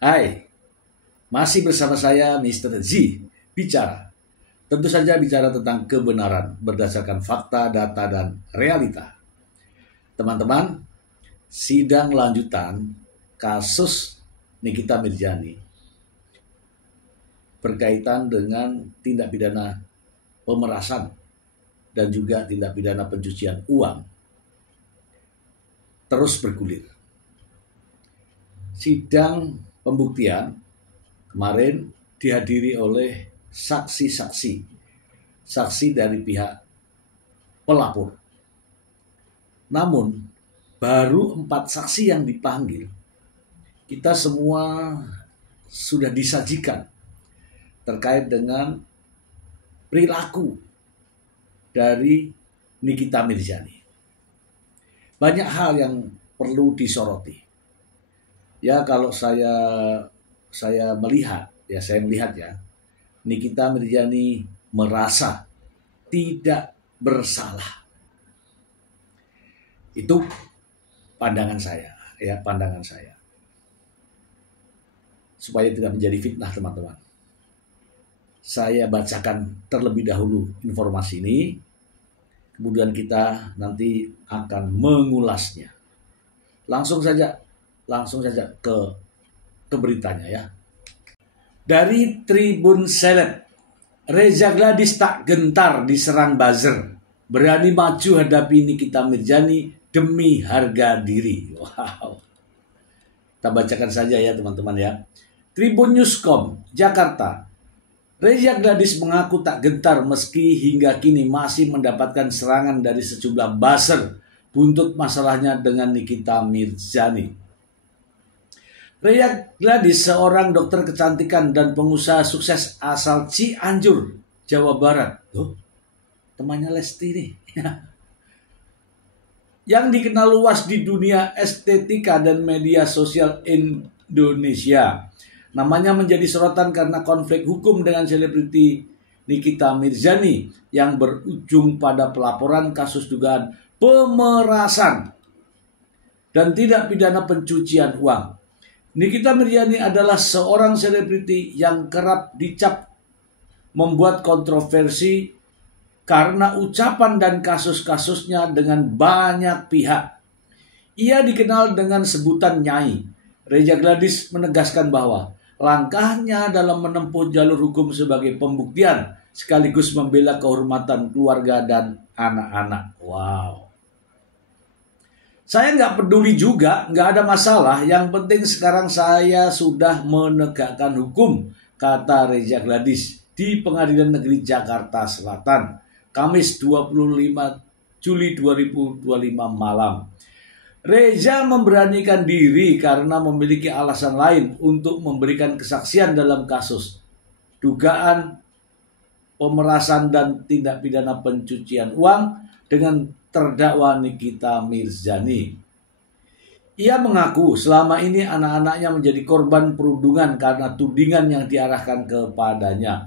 Hai, masih bersama saya Mr. Z bicara. Tentu saja bicara tentang kebenaran berdasarkan fakta, data, dan realita. Teman-teman, sidang lanjutan kasus Nikita Mirzani berkaitan dengan tindak pidana pemerasan dan juga tindak pidana pencucian uang terus bergulir. Sidang pembuktian kemarin dihadiri oleh saksi dari pihak pelapor. Namun baru 4 saksi yang dipanggil. Kita semua sudah disajikan terkait dengan perilaku dari Nikita Mirzani. Banyak hal yang perlu disoroti. Ya, kalau saya melihat ya, Nikita Mirzani merasa tidak bersalah. Itu pandangan saya. Supaya tidak menjadi fitnah, teman-teman, saya bacakan terlebih dahulu informasi ini, kemudian kita nanti akan mengulasnya. Langsung saja ke beritanya ya. Dari Tribun Seleb, Reza Gladys tak gentar diserang buzzer, berani maju hadapi Nikita Mirzani demi harga diri. Wow. Kita bacakan saja ya teman-teman ya. Tribun Newscom, Jakarta. Reza Gladys mengaku tak gentar meski hingga kini masih mendapatkan serangan dari sejumlah buzzer buntut masalahnya dengan Nikita Mirzani. Reza Gladys, seorang dokter kecantikan dan pengusaha sukses asal Cianjur, Jawa Barat. Temannya Lesti nih. Yang dikenal luas di dunia estetika dan media sosial Indonesia. Namanya menjadi sorotan karena konflik hukum dengan selebriti Nikita Mirzani yang berujung pada pelaporan kasus dugaan pemerasan dan tidak pidana pencucian uang. Nikita Mirzani adalah seorang selebriti yang kerap dicap membuat kontroversi karena ucapan dan kasus-kasusnya dengan banyak pihak. Ia dikenal dengan sebutan Nyai. Reza Gladys menegaskan bahwa langkahnya dalam menempuh jalur hukum sebagai pembuktian sekaligus membela kehormatan keluarga dan anak-anak. Wow. Saya nggak peduli juga, nggak ada masalah. Yang penting sekarang saya sudah menegakkan hukum, kata Reza Gladys di Pengadilan Negeri Jakarta Selatan, Kamis 25 Juli 2025 malam. Reza memberanikan diri karena memiliki alasan lain untuk memberikan kesaksian dalam kasus dugaan pemerasan dan tindak pidana pencucian uang dengan terdakwa Nikita Mirzani. Ia mengaku selama ini anak-anaknya menjadi korban perundungan karena tudingan yang diarahkan kepadanya.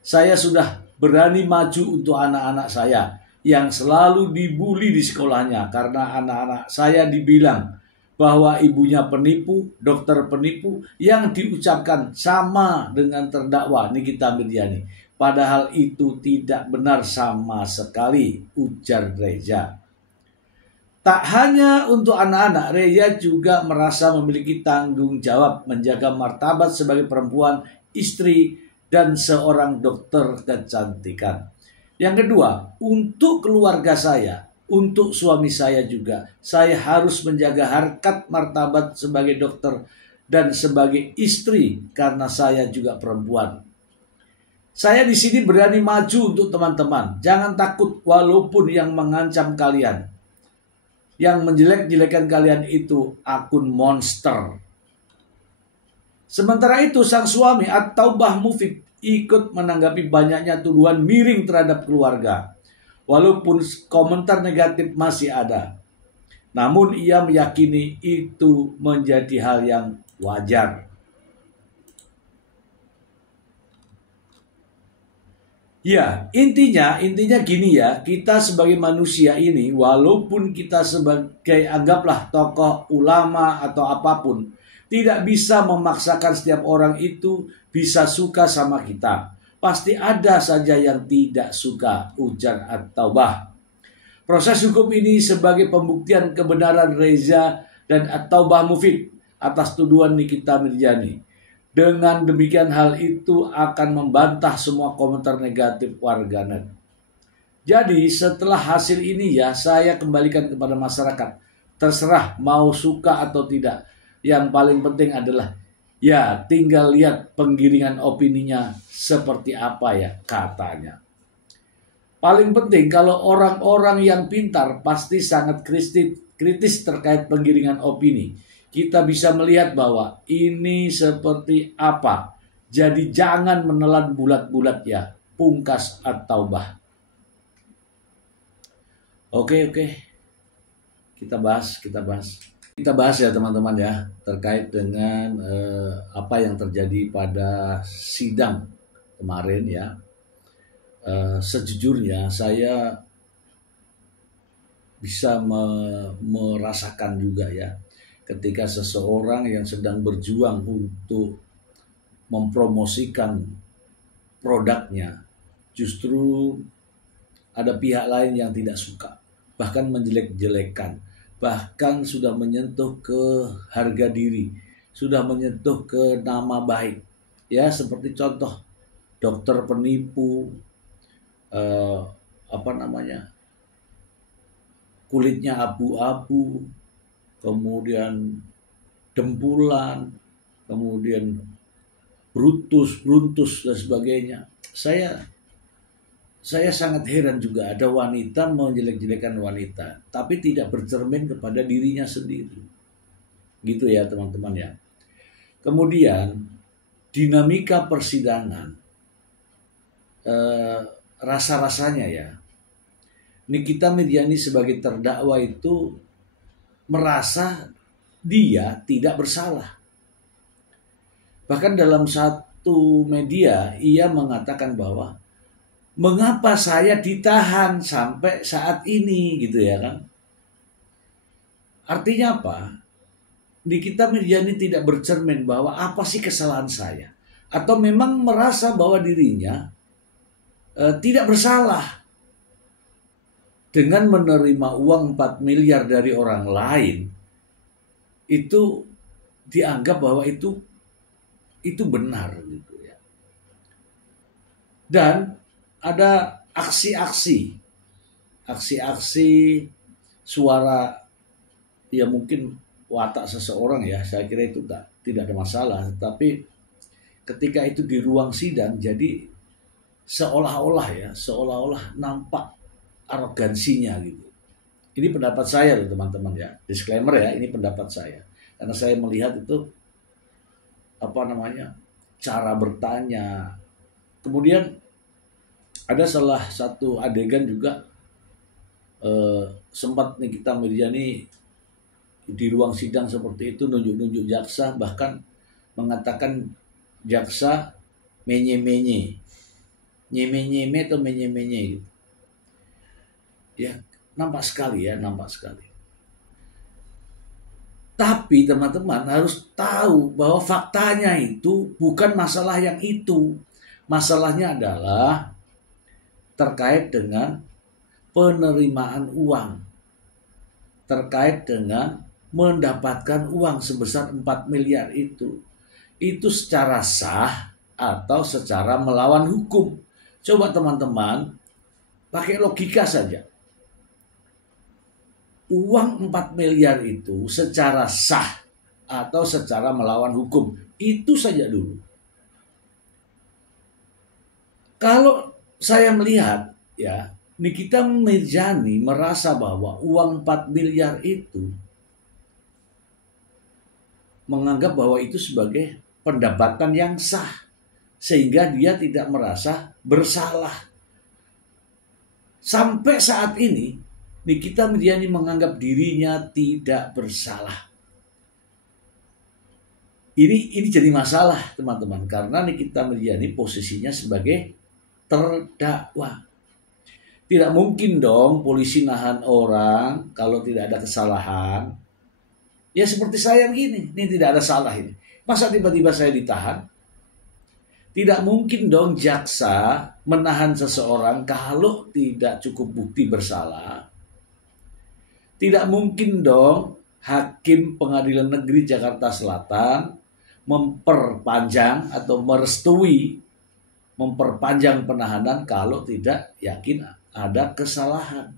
Saya sudah berani maju untuk anak-anak saya yang selalu dibully di sekolahnya karena anak-anak saya dibilang bahwa ibunya penipu, dokter penipu yang diucapkan sama dengan terdakwa Nikita Mirzani. Padahal itu tidak benar sama sekali, ujar Reza. Tak hanya untuk anak-anak, Reza juga merasa memiliki tanggung jawab menjaga martabat sebagai perempuan, istri, dan seorang dokter kecantikan. Yang kedua, untuk keluarga saya, untuk suami saya juga, saya harus menjaga harkat martabat sebagai dokter dan sebagai istri karena saya juga perempuan. Saya di sini berani maju untuk teman-teman. Jangan takut walaupun yang mengancam kalian, yang menjelek-jelekan kalian itu akun monster. Sementara itu sang suami At-Taubah Mufid ikut menanggapi banyaknya tuduhan miring terhadap keluarga. Walaupun komentar negatif masih ada. Namun ia meyakini itu menjadi hal yang wajar. Ya, intinya gini ya, kita sebagai manusia ini, walaupun kita sebagai anggaplah tokoh ulama atau apapun, Tidak bisa memaksakan setiap orang itu bisa suka sama kita. Pasti ada saja yang tidak suka, ujar At-Taubah. Proses hukum ini sebagai pembuktian kebenaran Reza dan At-Taubah Mufid atas tuduhan Nikita Mirzani. Dengan demikian hal itu akan membantah semua komentar negatif warganet. Jadi setelah hasil ini ya saya kembalikan kepada masyarakat. Terserah mau suka atau tidak. Yang paling penting adalah ya tinggal lihat penggiringan opininya seperti apa ya katanya. Paling penting kalau orang-orang yang pintar pasti sangat kritis terkait penggiringan opini. Kita bisa melihat bahwa ini seperti apa. Jadi jangan menelan bulat-bulat ya. Pungkas At-Taubah. Oke. Kita bahas ya teman-teman ya terkait dengan apa yang terjadi pada sidang kemarin ya. Sejujurnya saya bisa merasakan juga ya ketika seseorang yang sedang berjuang untuk mempromosikan produknya justru ada pihak lain yang tidak suka, bahkan menjelek-jelekan, bahkan sudah menyentuh ke harga diri, sudah menyentuh ke nama baik. Ya, seperti contoh dokter penipu, kulitnya abu-abu, kemudian dempulan, kemudian bruntus dan sebagainya. Saya sangat heran juga ada wanita menjelek-jelekan wanita, tapi tidak bercermin kepada dirinya sendiri. Gitu ya teman-teman ya. Kemudian dinamika persidangan, rasa-rasanya ya, Nikita Mirzani sebagai terdakwa itu merasa dia tidak bersalah. Bahkan dalam satu media ia mengatakan bahwa mengapa saya ditahan sampai saat ini gitu ya kan. Artinya apa? Nikita Mirzani tidak bercermin bahwa apa sih kesalahan saya. Atau memang merasa bahwa dirinya tidak bersalah. Dengan menerima uang 4 miliar dari orang lain. Itu dianggap bahwa itu benar gitu ya. Dan ada aksi-aksi suara ya mungkin watak seseorang ya, saya kira itu tidak ada masalah, tapi ketika itu di ruang sidang jadi seolah-olah nampak arogansinya gitu. Ini pendapat saya loh teman-teman ya, disclaimer ya, ini pendapat saya karena saya melihat itu cara bertanya. Kemudian ada salah satu adegan juga sempat Nikita Mirzani di ruang sidang seperti itu nunjuk-nunjuk jaksa, bahkan mengatakan jaksa menye-menye atau menye-menye gitu. Ya, nampak sekali. Tapi teman-teman harus tahu bahwa faktanya itu bukan masalah yang itu. Masalahnya adalah terkait dengan penerimaan uang, terkait dengan mendapatkan uang sebesar 4 miliar itu secara sah atau secara melawan hukum. Coba teman-teman pakai logika saja. Uang 4 miliar itu secara sah atau secara melawan hukum, itu saja dulu. Kalau saya melihat ya, Nikita Mirzani merasa bahwa uang 4 miliar itu menganggap bahwa itu sebagai pendapatan yang sah, sehingga dia tidak merasa bersalah. Sampai saat ini Nikita Mirzani menganggap dirinya tidak bersalah. Ini jadi masalah teman-teman, karena Nikita Mirzani posisinya sebagai terdakwa. Tidak mungkin dong polisi nahan orang kalau tidak ada kesalahan. Ya seperti saya begini, ini tidak ada salah ini. Masa tiba-tiba saya ditahan? Tidak mungkin dong jaksa menahan seseorang kalau tidak cukup bukti bersalah. Tidak mungkin dong Hakim Pengadilan Negeri Jakarta Selatan memperpanjang atau memperpanjang penahanan kalau tidak yakin ada kesalahan.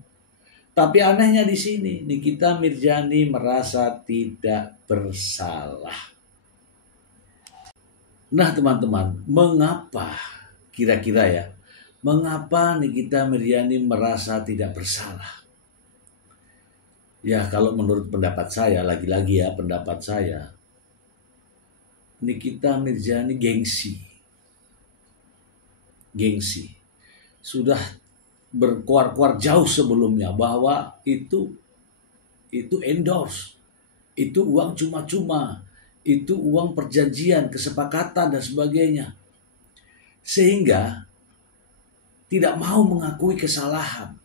Tapi anehnya di sini, Nikita Mirzani merasa tidak bersalah. Nah teman-teman, mengapa kira-kira ya, mengapa Nikita Mirzani merasa tidak bersalah? Ya kalau menurut pendapat saya, lagi-lagi ya pendapat saya, Nikita Mirzani gengsi. Sudah berkuar-kuar jauh sebelumnya bahwa itu endorse, itu uang cuma-cuma, itu uang perjanjian, kesepakatan dan sebagainya. Sehingga tidak mau mengakui kesalahan.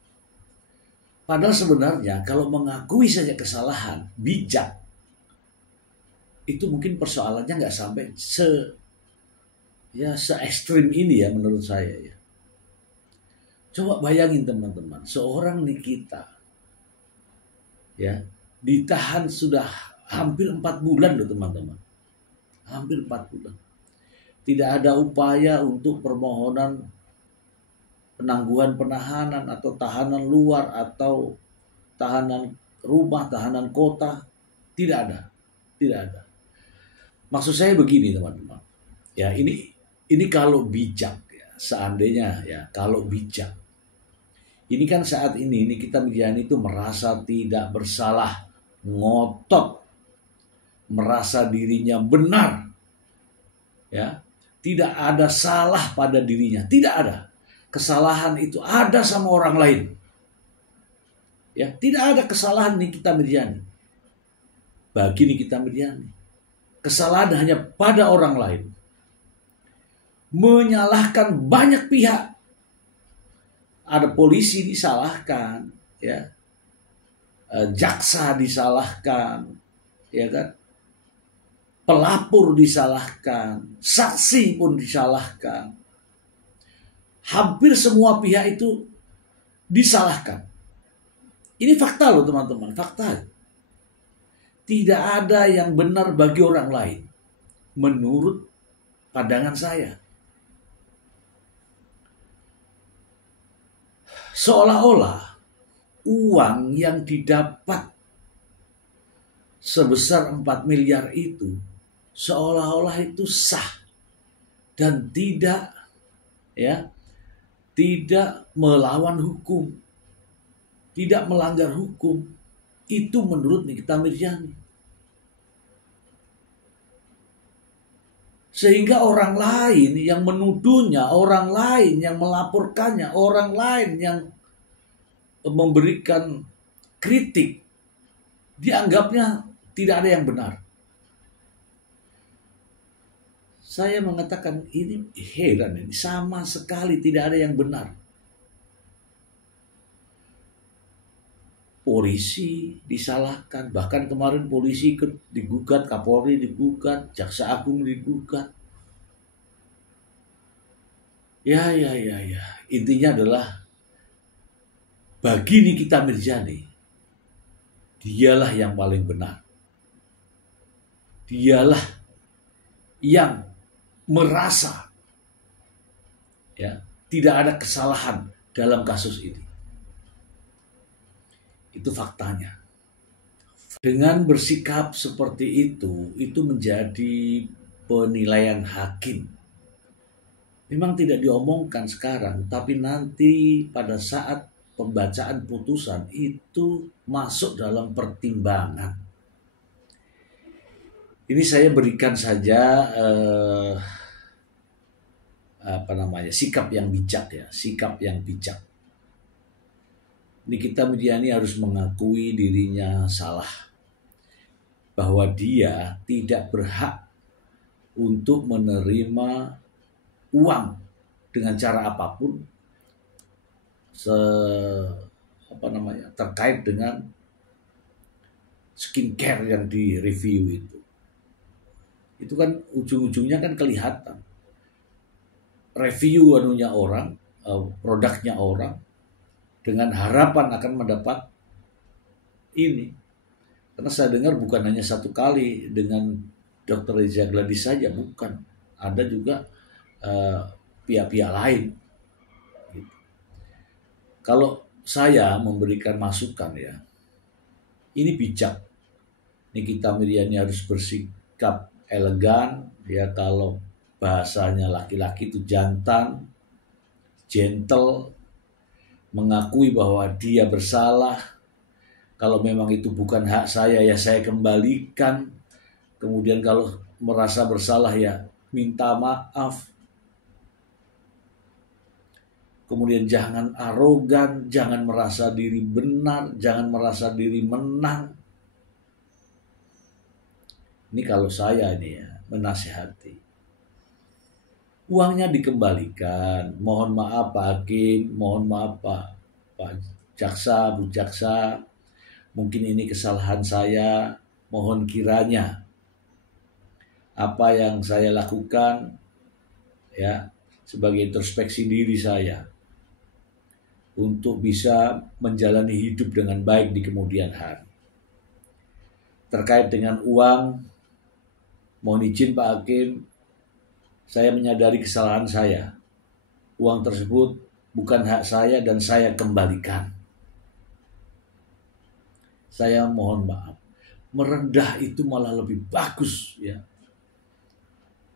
Padahal sebenarnya kalau mengakui saja kesalahan, bijak, itu mungkin persoalannya nggak sampai se ekstrim ini ya menurut saya ya. Coba bayangin teman-teman, seorang Nikita ya ditahan sudah hampir 4 bulan loh teman-teman. Hampir 4 bulan. Tidak ada upaya untuk permohonan penangguhan penahanan atau tahanan luar atau tahanan rumah, tahanan kota. Tidak ada. Maksud saya begini teman-teman. Ya ini kalau bijak ya, seandainya ya kalau bijak. Ini kan saat ini Nikita Mirzani itu merasa tidak bersalah, ngotot, merasa dirinya benar, ya, tidak ada salah pada dirinya, tidak ada. Kesalahan itu ada sama orang lain, ya, tidak ada kesalahan Nikita Mirzani. Bagi Nikita Mirzani, kesalahan hanya pada orang lain, menyalahkan banyak pihak. Ada polisi disalahkan, ya, jaksa disalahkan, ya kan, pelapor disalahkan, saksi pun disalahkan. Hampir semua pihak itu disalahkan. Ini fakta loh teman-teman, fakta. Tidak ada yang benar bagi orang lain, menurut pandangan saya. Seolah-olah uang yang didapat sebesar 4 miliar itu seolah-olah itu sah dan tidak melawan hukum, tidak melanggar hukum. Itu menurut Nikita Mirzani. Sehingga orang lain yang menuduhnya, orang lain yang melaporkannya, orang lain yang memberikan kritik, dianggapnya tidak ada yang benar. Saya mengatakan ini heran, ini sama sekali tidak ada yang benar. Polisi disalahkan, bahkan kemarin polisi digugat, Kapolri digugat, Jaksa Agung digugat. Ya. Intinya adalah bagi Nikita Mirzani, dialah yang paling benar. Dialah yang merasa ya tidak ada kesalahan dalam kasus ini. Itu faktanya. Dengan bersikap seperti itu menjadi penilaian hakim. Memang tidak diomongkan sekarang, tapi nanti pada saat pembacaan putusan itu masuk dalam pertimbangan. Ini saya berikan saja sikap yang bijak ya, sikap yang bijak. Nikita Mirzani harus mengakui dirinya salah, bahwa dia tidak berhak untuk menerima uang dengan cara apapun terkait dengan skincare yang direview itu kan ujung-ujungnya kan kelihatan review anunya orang, produknya orang dengan harapan akan mendapat ini. Karena saya dengar bukan hanya satu kali dengan Dr. Reza Gladys saja, bukan, ada juga pihak-pihak lain. Kalau saya memberikan masukan ya, ini bijak. Nikita Mirzani harus bersikap elegan, ya, kalau bahasanya laki-laki itu jantan, gentle, mengakui bahwa dia bersalah. Kalau memang itu bukan hak saya, ya saya kembalikan. Kemudian kalau merasa bersalah, ya minta maaf. Kemudian jangan arogan, jangan merasa diri benar, jangan merasa diri menang. Ini kalau saya ini ya, menasihati. Uangnya dikembalikan. Mohon maaf Pak Hakim, mohon maaf Pak Jaksa, Bu Jaksa. Mungkin ini kesalahan saya. Mohon kiranya apa yang saya lakukan ya sebagai introspeksi diri saya untuk bisa menjalani hidup dengan baik di kemudian hari. Terkait dengan uang, mohon izin Pak Hakim, saya menyadari kesalahan saya. Uang tersebut bukan hak saya dan saya kembalikan. Saya mohon maaf. Merendah itu malah lebih bagus ya.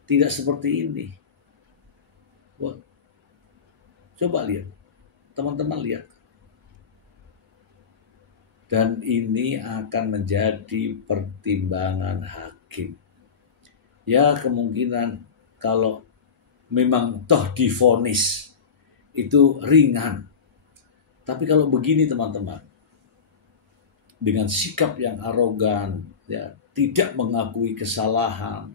Tidak seperti ini. Wah, coba lihat. Teman-teman lihat. Dan ini akan menjadi pertimbangan hakim. Ya, kemungkinan kalau memang toh divonis itu ringan. Tapi kalau begini teman-teman, dengan sikap yang arogan, ya, tidak mengakui kesalahan,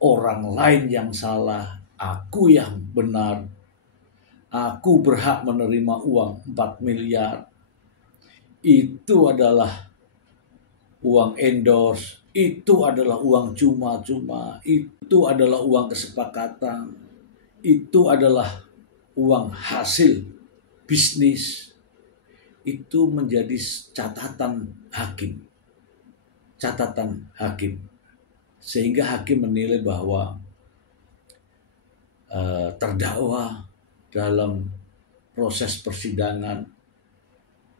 orang lain yang salah, aku yang benar, aku berhak menerima uang 4 miliar, itu adalah uang endorse, itu adalah uang cuma-cuma, itu adalah uang kesepakatan, itu adalah uang hasil bisnis. Itu menjadi catatan hakim. Catatan hakim. Sehingga hakim menilai bahwa terdakwa dalam proses persidangan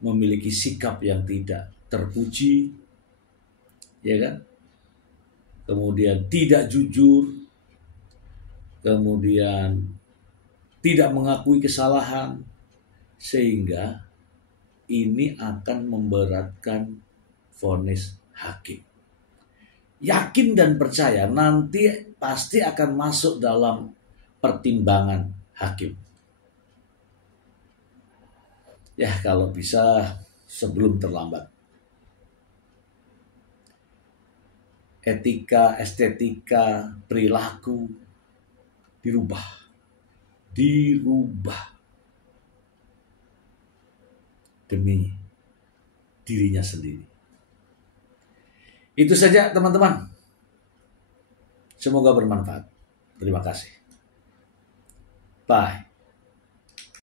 memiliki sikap yang tidak terpuji, ya kan? Kemudian tidak jujur, kemudian tidak mengakui kesalahan, sehingga ini akan memberatkan vonis hakim. Yakin dan percaya nanti pasti akan masuk dalam pertimbangan hakim. Ya, kalau bisa sebelum terlambat. Etika, estetika, perilaku dirubah. Demi dirinya sendiri. Itu saja teman-teman. Semoga bermanfaat. Terima kasih. Bye.